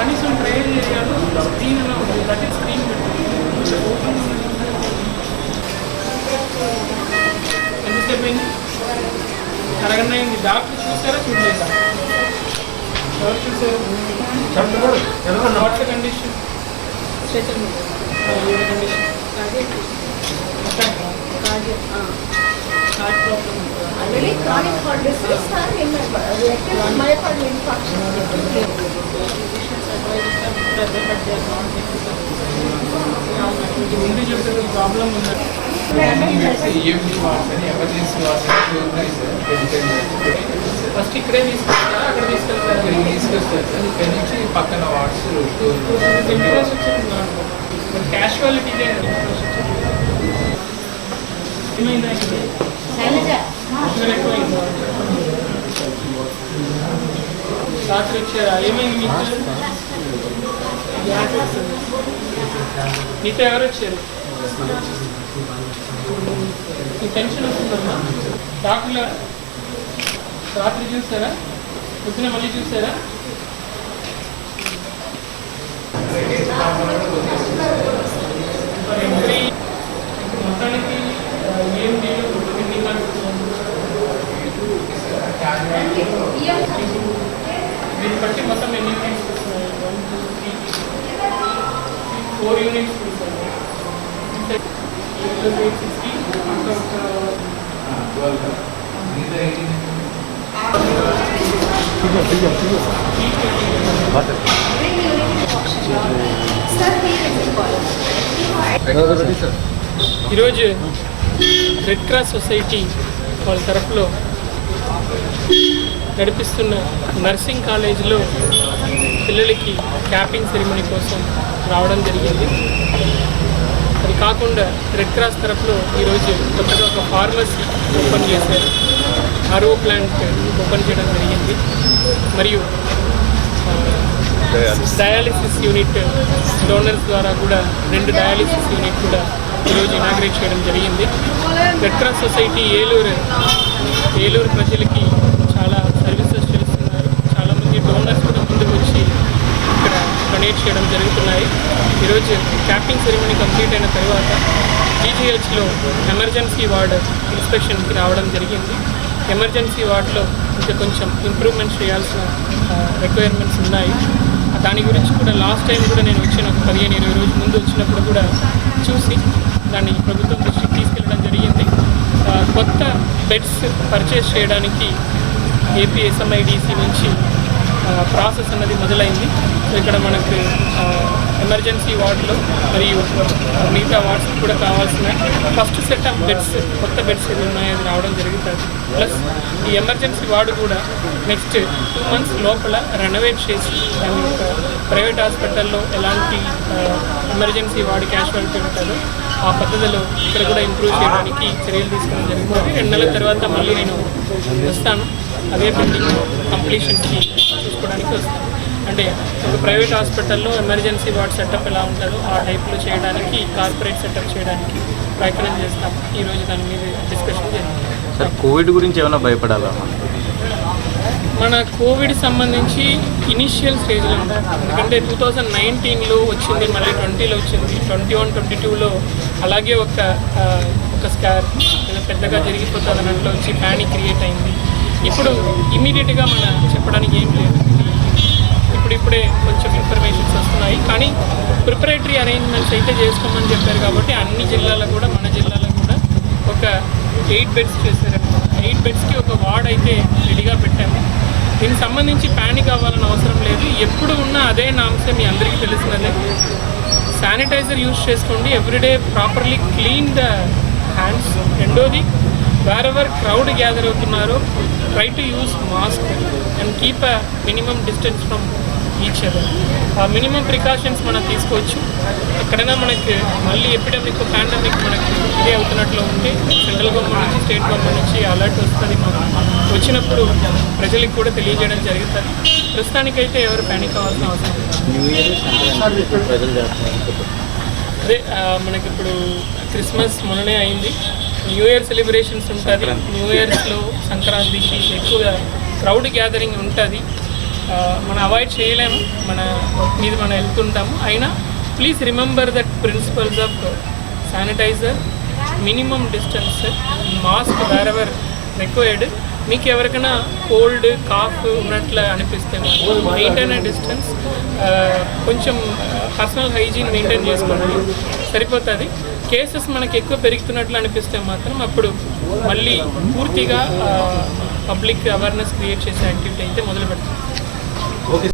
కనీసం ట్రైన్ ఏరియాలో స్క్రీన్ ఉంటుంది, ప్రతి స్క్రీన్ ఎంతసేపు అయింది? అరగంట అయింది. డాక్టర్ చూసారా చూడలేదా? ఎవరు చూసారు? Water condition condition heart problem Really chronic heart disease and rectal myocardial infarction. ముందు చెప్తే ప్రాబ్లం ఉంది. ఫస్ట్ ఇక్కడే తీసుకెళ్తారా, అక్కడ తీసుకెళ్తారా? ఇక్కడ నుంచి పక్కన వాట్స్ ఇన్ఫ్రాస్ట్రక్చర్ క్యాషువాలిటీ ఏమైందా? రాత్రి వచ్చారా? ఏమైంది మీకు? మీతో ఎవరు వచ్చారు? మీ టెన్షన్ వస్తుందమ్మా. డాక్టర్లు రాత్రి చూసారా? పొద్దున మళ్ళీ చూసారా? మొత్తానికి ఏం దీన్ని బట్టి మొత్తం ఎన్ని యూనిట్స్ వస్తున్నాయి? 4 యూనిట్స్ ఈరోజు రెడ్ క్రాస్ సొసైటీ వాళ్ళ తరఫులో నడిపిస్తున్న నర్సింగ్ కాలేజీలో పిల్లలకి క్యాపింగ్ సెరమనీ కోసం రావడం జరిగింది. అది కాకుండా రెడ్ క్రాస్ తరఫులో ఈరోజు కొత్తగా ఒక ఫార్మసీ ఓపెన్ చేశారు. ఆర్ఓ ప్లాంట్ ఓపెన్ చేయడం జరిగింది. మరియు డయాలిసిస్ యూనిట్ డోనర్స్ ద్వారా కూడా 2 డయాలిసిస్ యూనిట్ కూడా ఈరోజు ఇనాగ్రేట్ చేయడం జరిగింది. రెడ్ క్రాస్ సొసైటీ ఏలూరు ప్రజలకి చాలా సర్వీసెస్ చేస్తున్నారు. చాలామంది డోనర్స్ కూడా ముందుకు వచ్చి ఇక్కడ డొనేట్ చేయడం జరుగుతున్నాయి. ఈరోజు క్యాపింగ్ సెరమనీ కంప్లీట్ అయిన తర్వాత జీజీహెచ్లో ఎమర్జెన్సీ వార్డ్ ఇన్స్పెక్షన్కి రావడం జరిగింది. ఎమర్జెన్సీ వార్డులో ఇంకా కొంచెం ఇంప్రూవ్మెంట్ చేయాల్సిన రిక్వైర్మెంట్స్ ఉన్నాయి. దాని గురించి కూడా లాస్ట్ టైం కూడా నేను వచ్చిన ఒక 15-20 రోజుల ముందు వచ్చినప్పుడు కూడా చూసి దాన్ని ప్రభుత్వం దృష్టికి తీసుకెళ్ళడం జరిగింది. కొత్త బెడ్స్ పర్చేస్ చేయడానికి ఏపీఎస్ఎంఐడిసి నుంచి ప్రాసెస్ అన్నది మొదలైంది. సో ఇక్కడ మనకు ఎమర్జెన్సీ వార్డులో మరియు మిగతా వార్డ్స్కి కూడా కావాల్సిన ఫస్ట్ సెట్ ఆఫ్ బెడ్స్, కొత్త బెడ్స్ ఏవి ఉన్నాయో అది రావడం జరుగుతుంది. ప్లస్ ఈ ఎమర్జెన్సీ వార్డు కూడా నెక్స్ట్ 2 months లోపల రెనోవేట్ చేసి దాన్ని ఒక ప్రైవేట్ హాస్పిటల్లో ఎలాంటి ఎమర్జెన్సీ వార్డు క్యాషువాలిటీ ఉంటుందో ఆ పద్ధతిలో ఇక్కడ కూడా ఇంప్రూవ్ చేయడానికి చర్యలు తీసుకోవడం జరుగుతుంది. 2 నెలల తర్వాత మళ్ళీ నేను వస్తాను. అదే బిల్డింగ్ కంప్లీషన్కి చూసుకోవడానికి వస్తాను. అంటే ఒక ప్రైవేట్ హాస్పిటల్లో ఎమర్జెన్సీ వార్డ్ సెటప్ ఎలా ఉంటుందో ఆ టైప్లో చేయడానికి, కార్పొరేట్ సెటప్ చేయడానికి ప్రయత్నం చేస్తాం. ఈరోజు దాని మీద డిస్కషన్ జరిగింది. సార్, కోవిడ్ గురించి ఏమైనా భయపడాలా? మన కోవిడ్ సంబంధించి ఇనిషియల్ స్టేజ్లో ఉంటాం. ఎందుకంటే 2019లో వచ్చింది, మళ్ళీ 20లో వచ్చింది, 21, 22లో అలాగే ఒక స్కార్ పెద్దగా జరిగిపోతుంది అన్నట్లు వచ్చి ప్యానిక్ క్రియేట్ అయింది. ఇప్పుడు ఇమీడియట్గా మనం చెప్పడానికి ఏం లేదు. ఇప్పుడే కొంచెం ఇన్ఫర్మేషన్స్ వస్తున్నాయి. కానీ ప్రిపరేటరీ అరేంజ్మెంట్స్ అయితే చేసుకోమని చెప్పారు కాబట్టి అన్ని జిల్లాలో కూడా, మన జిల్లాలో కూడా ఒక 8 బెడ్స్ చేశారు. 8 బెడ్స్కి ఒక వార్డ్ అయితే రెడీగా పెట్టాము. దీనికి సంబంధించి ప్యానిక్ అవ్వాలని అవసరం లేదు. ఎప్పుడు ఉన్నా అదే నాంశం మీ అందరికీ తెలిసినదే. శానిటైజర్ యూజ్ చేసుకోండి. Everyday properly clean the hands. రెండోది, వేరెవర్ క్రౌడ్ గ్యాదర్ అవుతున్నారో try to use mask and keep a minimum distance from each other. ఆ మినిమం ప్రికాషన్స్ మనం తీసుకోవచ్చు. ఎక్కడైనా మనకి మళ్ళీ ఎపిడమిక్ పాండమిక్ మనకి ఇదే అవుతున్నట్లు ఉంటే సెంట్రల్ గవర్నమెంట్ నుంచి స్టేట్ గవర్నమెంట్ నుంచి అలర్ట్ వస్తుంది. మనం వచ్చినప్పుడు ప్రజలకు కూడా తెలియజేయడం జరుగుతుంది. ప్రస్తుతానికైతే ఎవరు ప్యానిక్ అవ్వాల్సిన అవసరం లేదు. న్యూ ఇయర్ సంక్రాంతి ప్రజలు చేస్తున్నారు. అదే మనకి ఇప్పుడు క్రిస్మస్ మొన్ననే అయింది. న్యూ ఇయర్ సెలబ్రేషన్స్ ఉంటుంది. న్యూ ఇయర్స్లో సంక్రాంతికి ఎక్కువగా క్రౌడ్ గ్యాదరింగ్ ఉంటుంది. మనం అవాయిడ్ చేయలేము, మన వర్క్ మీద మనం వెళ్తుంటాము. అయినా please remember that principles of sanitiser, minimum distance, mask wherever required. మీకు ఎవరికైనా కోల్డ్ కాఫ్ ఉన్నట్లు అనిపిస్తే మెయింటైన్ డిస్టెన్స్, కొంచెం పర్సనల్ హైజీన్ మెయింటైన్ చేసుకోండి, సరిపోతుంది. కేసెస్ మనకి ఎక్కువ పెరుగుతున్నట్లు అనిపిస్తే మాత్రం అప్పుడు మళ్ళీ పూర్తిగా పబ్లిక్ అవేర్నెస్ క్రియేట్ చేసే యాక్టివిటీ అయితే మొదలు పెడతాం.